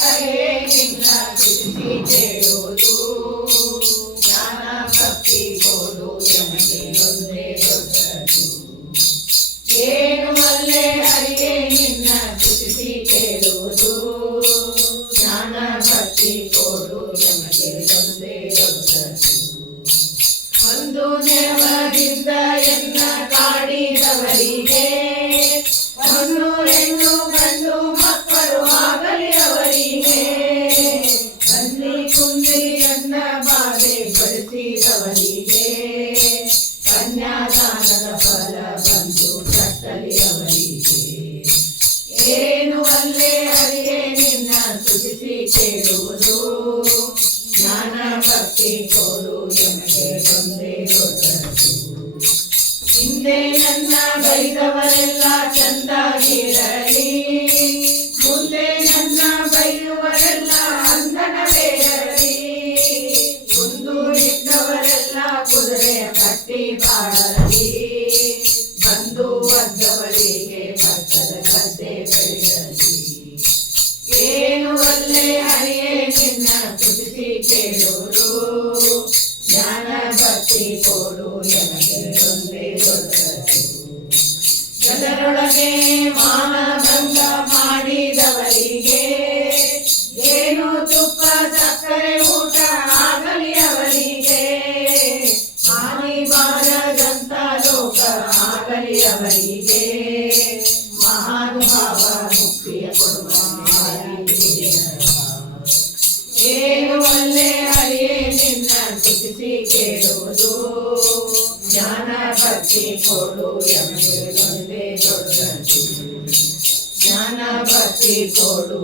ಹರೇ ನಿನ್ನ ಸ್ತುತಿಸಿ ಕೇಳುವುದು ಜ್ಞಾನ ಭಕ್ತಿ ಕೊಡು ನಮಗೆ ಒಂದೇ ದೊಡ್ಡದು ಏನು ಒಳ್ಳೆ ಹರಿಯೇ ನಿನ್ನ ಸ್ತುತಿಸಿ ಕೇಳುವುದು ಜ್ಞಾನ ಭಕ್ತಿ ಕೊಡು ನಮಗೆ ಒಂದೇ ದೊಡ್ಡದು ಒಂದು ನೆವದಿಂದ ಎಲ್ಲ ಕಾಡಿದವರಿಗೆ ಒಂದು ಹೆಣ್ಣು ಗಂಡು ಮಕ್ಕಳು ಆಗಲಿ ಅವರಿಗೆ ಅಲ್ಲಿ ಕುಂದಿ ಅನ್ನ ಬಾಧೆ ಬಡಿಸಿದವರಿಗೆ ಕನ್ಯಾದಾನದ ಫಲ ಬಂದು ಕಟ್ಟಲಿ ಅವರಿಗೆ ಏನು ಒಳ್ಳೆ ಹರಿಯೇ ನಿನ್ನ ಸ್ತುತಿಸಿ ಕೇಳುವುದು ಜ್ಞಾನ ಭಕ್ತಿ ಕೊಡು ನಮಗೆ ಒಂದೇ ದೊಡ್ಡದು ಹಿಂದೆ ನನ್ನ ಬೈದವರೆಲ್ಲ ಚಂದಾಗಿರಲಿ ಮುಂದೆ ನನ್ನ ಬೈಯುವರೆಲ್ಲ ಅಂದನವೇ ಇರಲಿ ಮುಂದು ಇದ್ದವರೆಲ್ಲ ಕುದುರೆ ಕಟ್ಟಿ ಬಾಳಲಿ ಬಂದು ಒದ್ದವರಿಗೆ ಭತ್ತದ ಗದ್ದೆ ಬೆಳೆಯಲಿ ಏನು ಒಳ್ಳೆ ಹರಿಯೇ ನಿನ್ನ ಸ್ತುತಿಸಿ ಕೇಳುವುದು ಜ್ಞಾನ ಭಕ್ತಿ ಕೊಡು ನಮಗೆ ಒಂದೇ ದೊಡ್ಡದು ಜನರೊಳಗೆ ಮಾನಭಂಗ ಮಾಡಿದವರಿಗೆ ಏನು ತುಪ್ಪ ಸಕ್ಕರೆ ಊಟ ಆಗಲಿ ಅವರಿಗೆ ಹಾನಿ ಬಾರದಂತ ಲೋಕ ಆಗಲಿ ಅವರಿಗೆ ಮಹಾನುಭಾವ ಮುಕ್ತಿಯ ಕೊಡುವ ಏನು ಒಳ್ಳೆ ಹರಿಯೇ ನಿನ್ನ ಸ್ತುತಿಸಿ ಕೇಳುವುದು ಜ್ಞಾನ ಭಕ್ತಿ ಕೊಡು ನಮಗೆ ಒಂದೇ ದೊಡ್ಡದು ಜ್ಞಾನ ಭಕ್ತಿ ಕೊಡು